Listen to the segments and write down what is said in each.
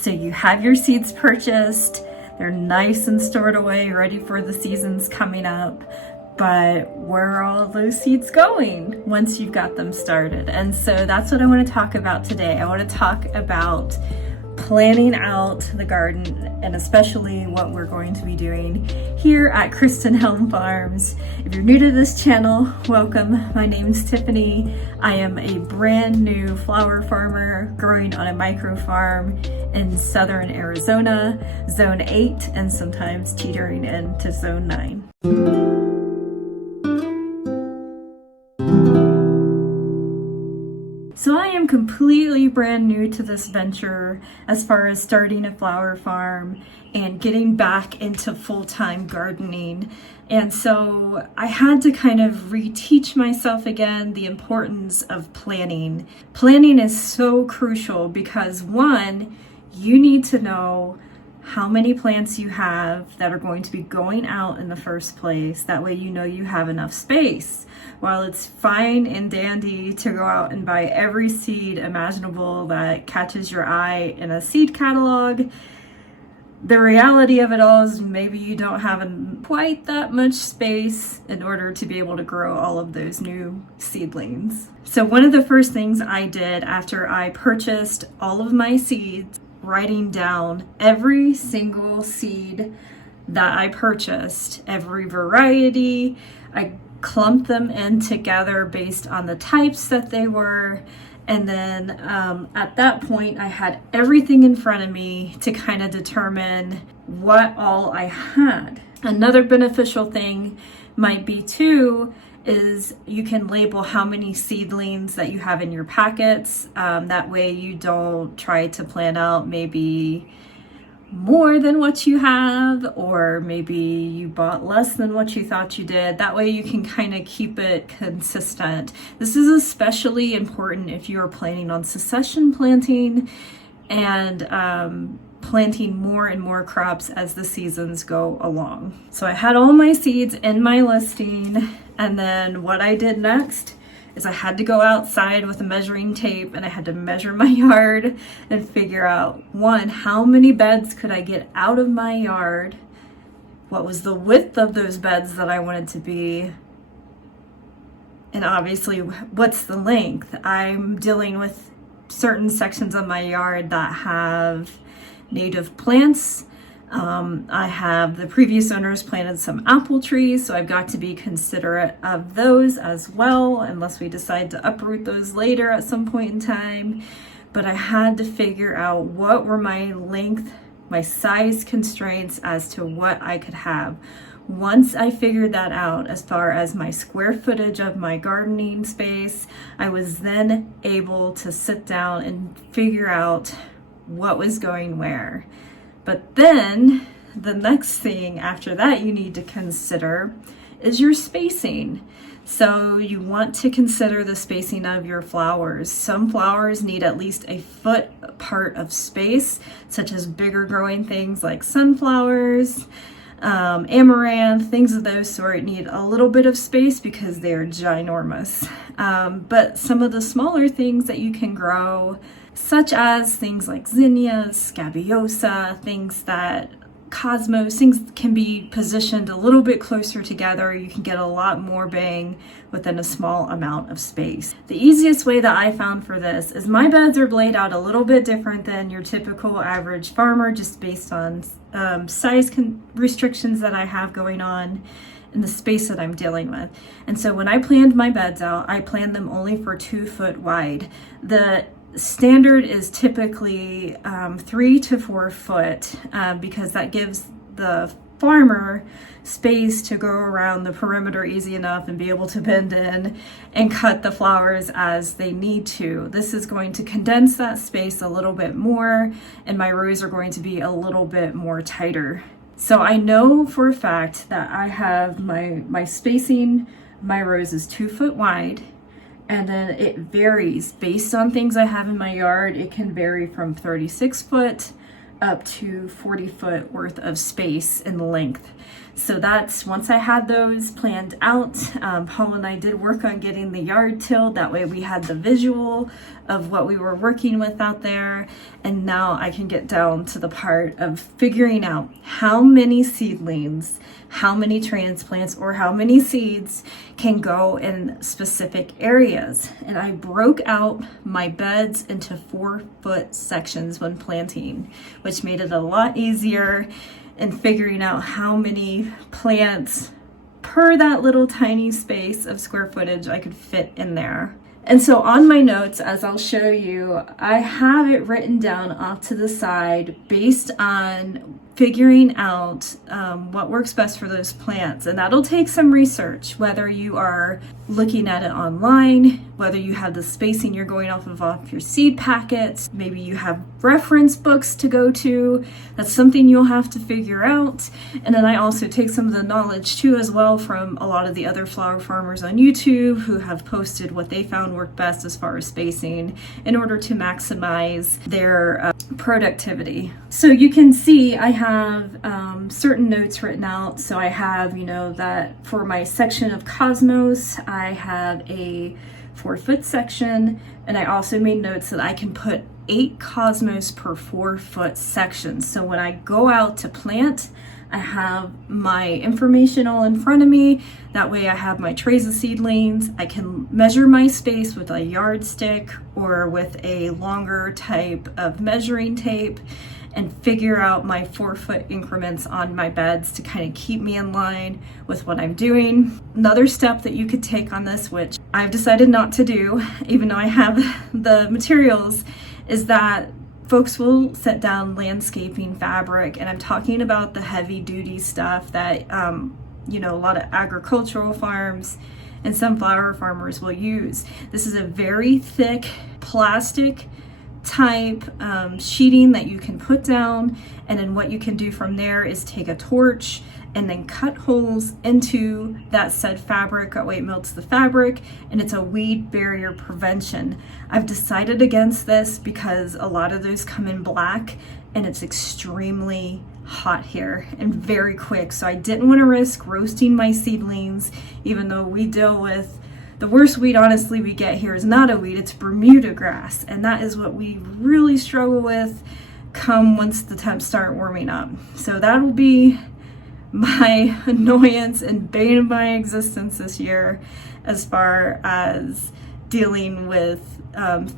So you have your seeds purchased, they're nice and stored away, ready for the seasons coming up. But where are all of those seeds going once you've got them started? And so that's what I want to talk about today. I want to talk about planning out the garden, and especially what we're going to be doing here at Christenhelmfarms. If you're new to this channel, welcome. My name's Tiffany. I am a brand new flower farmer growing on a micro farm in southern Arizona, zone 8, and sometimes teetering into zone 9. So I am completely brand new to this venture as far as starting a flower farm and getting back into full-time gardening. And so I had to kind of reteach myself again the importance of planning. Planning is so crucial because, one, you need to know how many plants you have that are going to be going out in the first place. That way you know you have enough space. While it's fine and dandy to go out and buy every seed imaginable that catches your eye in a seed catalog, the reality of it all is maybe you don't have quite that much space in order to be able to grow all of those new seedlings. So one of the first things I did after I purchased all of my seeds, writing down every single seed that I purchased, every variety. I clumped them in together based on the types that they were. And then at that point, I had everything in front of me to kind of determine what all I had. Another beneficial thing might be too is you can label how many seedlings that you have in your packets. That way you don't try to plan out maybe more than what you have, or maybe you bought less than what you thought you did. That way you can kind of keep it consistent. This is especially important if you are planning on succession planting and planting more and more crops as the seasons go along. So I had all my seeds in my listing, and then what I did next is I had to go outside with a measuring tape and I had to measure my yard and figure out, one, how many beds could I get out of my yard? What was the width of those beds that I wanted to be? And obviously, what's the length? I'm dealing with certain sections of my yard that have native plants. I have the previous owners planted some apple trees, so I've got to be considerate of those as well, unless we decide to uproot those later at some point in time. But I had to figure out what were my length, my size constraints as to what I could have. Once I figured that out as far as my square footage of my gardening space, I was then able to sit down and figure out what was going where. But then the next thing after that you need to consider is your spacing. So you want to consider the spacing of your flowers. Some flowers need at least a foot apart of space, such as bigger growing things like sunflowers, amaranth, things of those sort need a little bit of space because they're ginormous. But some of the smaller things that you can grow, such as things like zinnias, scabiosa, things that cosmos, things can be positioned a little bit closer together. You can get a lot more bang within a small amount of space. The easiest way that I found for this is my beds are laid out a little bit different than your typical average farmer, just based on size restrictions that I have going on in the space that I'm dealing with. And so when I planned my beds out, I planned them only for 2 foot wide. The standard is typically 3 to 4 foot because that gives the farmer space to go around the perimeter easy enough and be able to bend in and cut the flowers as they need to. This is going to condense that space a little bit more, and my rows are going to be a little bit more tighter. So I know for a fact that I have my spacing, my rows is 2 foot wide. And then it varies based on things I have in my yard. It can vary from 36 foot up to 40 foot worth of space in length. So that's, once I had those planned out, Paul and I did work on getting the yard tilled. That way we had the visual of what we were working with out there. And now I can get down to the part of figuring out how many seedlings, how many transplants, or how many seeds can go in specific areas. And I broke out my beds into 4-foot sections when planting, which made it a lot easier in figuring out how many plants per that little tiny space of square footage I could fit in there. And so on my notes, as I'll show you, I have it written down off to the side based on figuring out what works best for those plants. And that'll take some research, whether you are looking at it online, whether you have the spacing you're going off your seed packets, maybe you have reference books to go to. That's something you'll have to figure out. And then I also take some of the knowledge too as well from a lot of the other flower farmers on YouTube who have posted what they found worked best as far as spacing in order to maximize their productivity. So you can see I have certain notes written out. So I have, that for my section of Cosmos, I have a 4-foot section, and I also made notes that I can put 8 Cosmos per 4-foot section. So when I go out to plant, I have my information all in front of me. That way I have my trays of seedlings. I can measure my space with a yardstick or with a longer type of measuring tape and figure out my 4-foot increments on my beds to kind of keep me in line with what I'm doing. Another step that you could take on this, which I've decided not to do, even though I have the materials, is that folks will set down landscaping fabric, and I'm talking about the heavy duty stuff that, a lot of agricultural farms and some flower farmers will use. This is a very thick plastic type sheeting that you can put down, and then what you can do from there is take a torch and then cut holes into that said fabric. That way it melts the fabric, and it's a weed barrier prevention. I've decided against this because a lot of those come in black and it's extremely hot here and very quick. So I didn't want to risk roasting my seedlings, even though we deal with the worst weed, honestly, we get here is not a weed, it's Bermuda grass. And that is what we really struggle with come once the temps start warming up. So that'll be my annoyance and bane of my existence this year as far as dealing with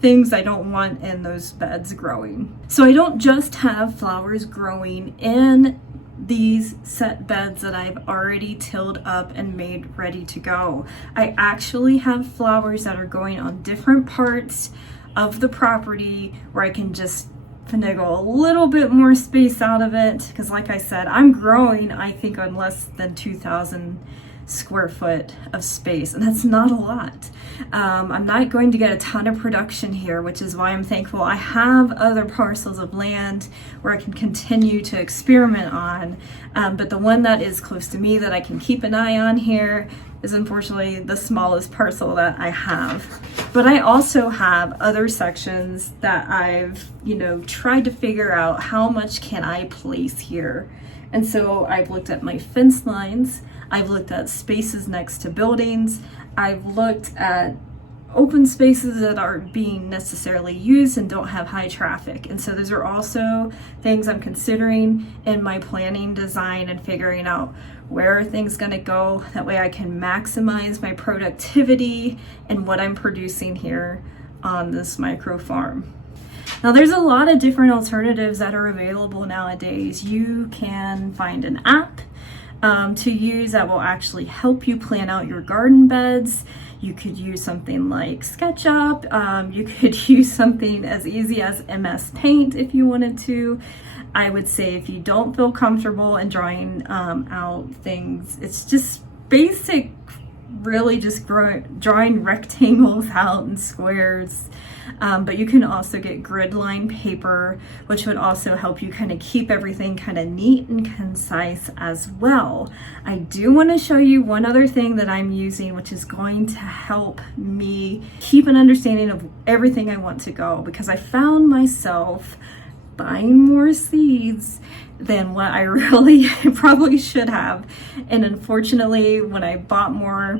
things I don't want in those beds growing. So I don't just have flowers growing in these set beds that I've already tilled up and made ready to go. I actually have flowers that are going on different parts of the property where I can just finagle a little bit more space out of it, because like I said, I'm growing, I think, on less than 2,000 square foot of space, and that's not a lot. I'm not going to get a ton of production here, which is why I'm thankful I have other parcels of land where I can continue to experiment on, but the one that is close to me that I can keep an eye on here is unfortunately the smallest parcel that I have. But I also have other sections that I've, tried to figure out how much can I place here. And so I've looked at my fence lines, I've looked at spaces next to buildings, I've looked at open spaces that aren't being necessarily used and don't have high traffic. And so those are also things I'm considering in my planning design and figuring out where are things gonna go. That way I can maximize my productivity and what I'm producing here on this micro farm. Now there's a lot of different alternatives that are available nowadays. You can find an app to use that will actually help you plan out your garden beds. You could use something like SketchUp. You could use something as easy as MS Paint if you wanted to. I would say if you don't feel comfortable in drawing out things, it's just basic, really just drawing rectangles out and squares. But you can also get grid line paper, which would also help you kind of keep everything kind of neat and concise as well. I do want to show you one other thing that I'm using, which is going to help me keep an understanding of everything I want to go, because I found myself buying more seeds than what I really probably should have. And unfortunately, when I bought more,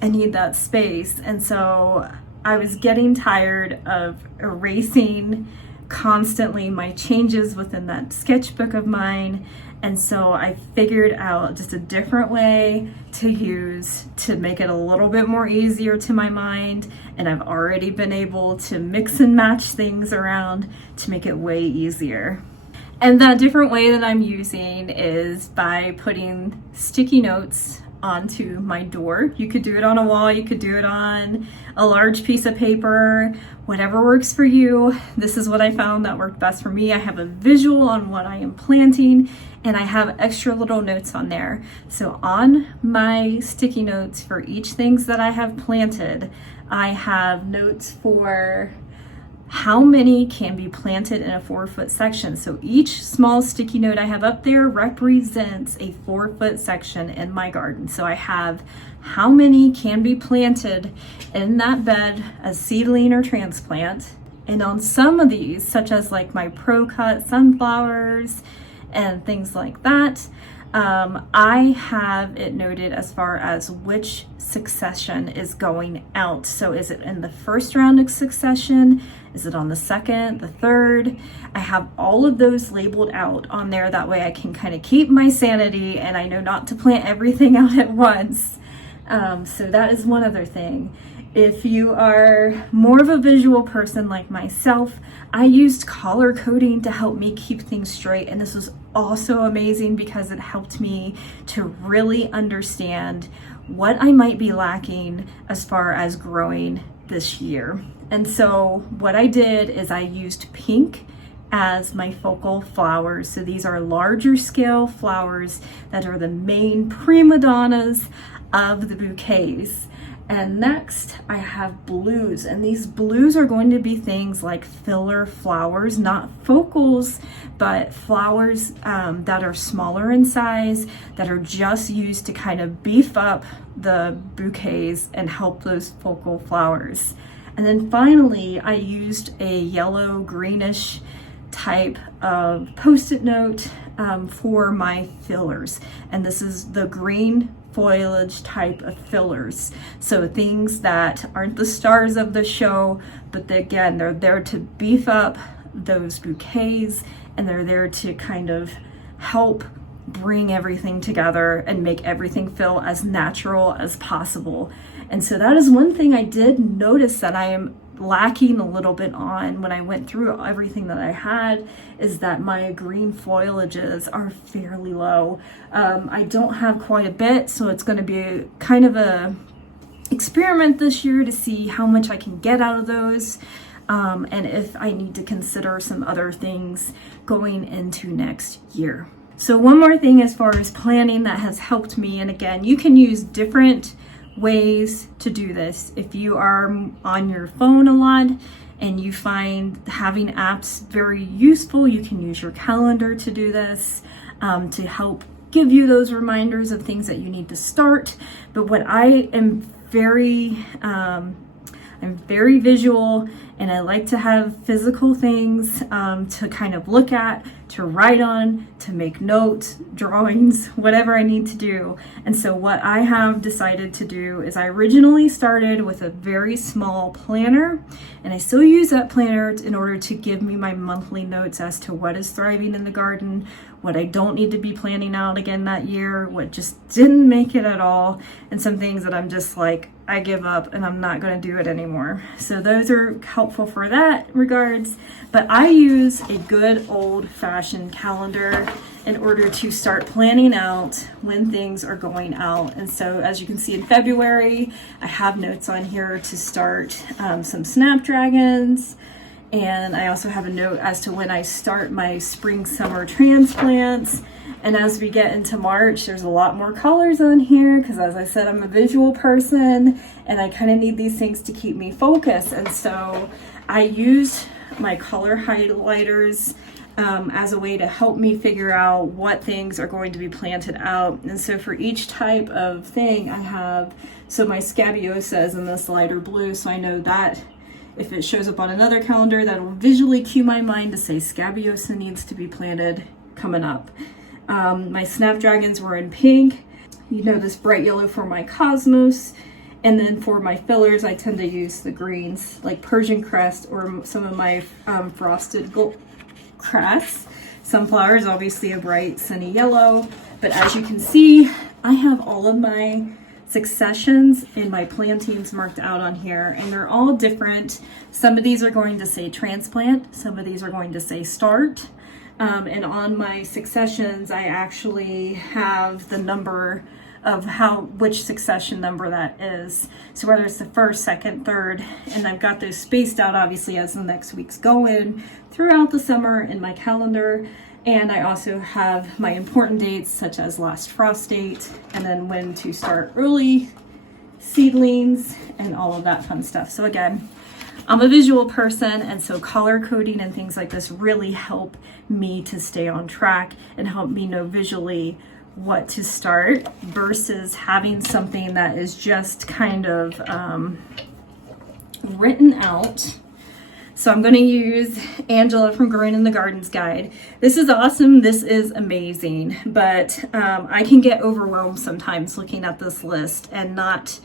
I need that space. And so I was getting tired of erasing constantly my changes within that sketchbook of mine. And so I figured out just a different way to use to make it a little bit more easier to my mind. And I've already been able to mix and match things around to make it way easier. And that different way that I'm using is by putting sticky notes onto my door. You could do it on a wall, you could do it on a large piece of paper, whatever works for you. This is what I found that worked best for me. I have a visual on what I am planting, and I have extra little notes on there. So on my sticky notes for each things that I have planted, I have notes for how many can be planted in a 4-foot section. So each small sticky note I have up there represents a 4-foot section in my garden. So I have how many can be planted in that bed as seedling or transplant. And on some of these, such as like my Pro Cut sunflowers and things like that, I have it noted as far as which succession is going out. So is it in the first round of succession? Is it on the second, the third? I have all of those labeled out on there. That way I can kind of keep my sanity, and I know not to plant everything out at once. So that is one other thing. If you are more of a visual person like myself, I used color coding to help me keep things straight. And this was also amazing because it helped me to really understand what I might be lacking as far as growing this year. And so what I did is I used pink as my focal flowers. So these are larger scale flowers that are the main prima donnas of the bouquets. And next I have blues, and these blues are going to be things like filler flowers, not focals, but flowers that are smaller in size, that are just used to kind of beef up the bouquets and help those focal flowers. And then finally, I used a yellow greenish type of post-it note for my fillers. And this is the green foliage type of fillers. So things that aren't the stars of the show, but again, they're there to beef up those bouquets, and they're there to kind of help bring everything together and make everything feel as natural as possible. And so that is one thing I did notice that I am lacking a little bit on when I went through everything that I had, is that my green foliages are fairly low. I don't have quite a bit, so it's going to be kind of a experiment this year to see how much I can get out of those, and if I need to consider some other things going into next year. So one more thing as far as planning that has helped me, and again, you can use different ways to do this. If you are on your phone a lot and you find having apps very useful, you can use your calendar to do this, to help give you those reminders of things that you need to start. But what I am I'm very visual, and I like to have physical things to kind of look at, to write on, to make notes, drawings, whatever I need to do. And so what I have decided to do is I originally started with a very small planner, and I still use that planner in order to give me my monthly notes as to what is thriving in the garden, what I don't need to be planning out again that year, what just didn't make it at all, and some things that I'm just like, I give up and I'm not going to do it anymore. So those are helpful for that regards. But I use a good old-fashioned calendar in order to start planning out when things are going out. And so as you can see in February, I have notes on here to start some snapdragons. And I also have a note as to when I start my spring summer transplants. And as we get into March, there's a lot more colors on here because, as I said, I'm a visual person and I kind of need these things to keep me focused. And so I use my color highlighters as a way to help me figure out what things are going to be planted out. And so for each type of thing I have, so my scabiosa is in this lighter blue, so I know that If it shows up on another calendar, that'll visually cue my mind to say Scabiosa needs to be planted coming up. My snapdragons were in pink. You know, this bright yellow for my cosmos. And then for my fillers, I tend to use the greens, like Persian crest or some of my frosted gold cress. Sunflowers, obviously a bright sunny yellow. But as you can see, I have all of my successions and my plantings marked out on here, and they're all different. Some of these are going to say transplant, some of these are going to say start. And on my successions, I actually have the number of which succession number that is. So whether it's the first, second, third, and I've got those spaced out obviously as the next weeks go in throughout the summer in my calendar. And I also have my important dates such as last frost date and then when to start early seedlings and all of that fun stuff. So again, I'm a visual person, and so color coding and things like this really help me to stay on track and help me know visually what to start versus having something that is just kind of written out. So I'm going to use Angela from Growing in the Gardens Guide. This is awesome. This is amazing, but I can get overwhelmed sometimes looking at this list and not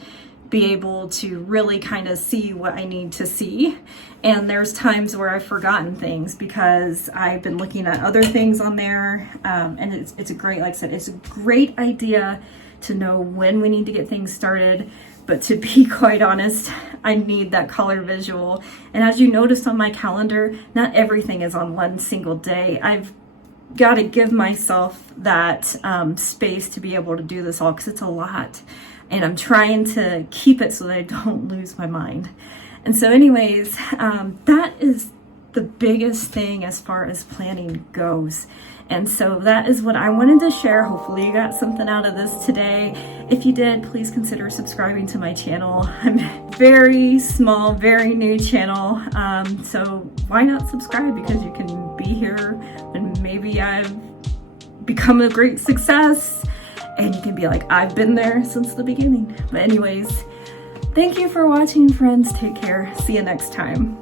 be able to really kind of see what I need to see. And there's times where I've forgotten things because I've been looking at other things on there. And it's a great, like I said, it's a great idea to know when we need to get things started. But to be quite honest, I need that color visual. And as you noticed on my calendar, not everything is on one single day. I've got to give myself that space to be able to do this all because it's a lot. And I'm trying to keep it so that I don't lose my mind. And so anyways, that is the biggest thing as far as planning goes. And so that is what I wanted to share. Hopefully you got something out of this today. If you did, please consider subscribing to my channel. I'm a very small, very new channel. So why not subscribe? Because you can be here and maybe I've become a great success. And you can be like, I've been there since the beginning. But anyways, thank you for watching, friends. Take care. See you next time.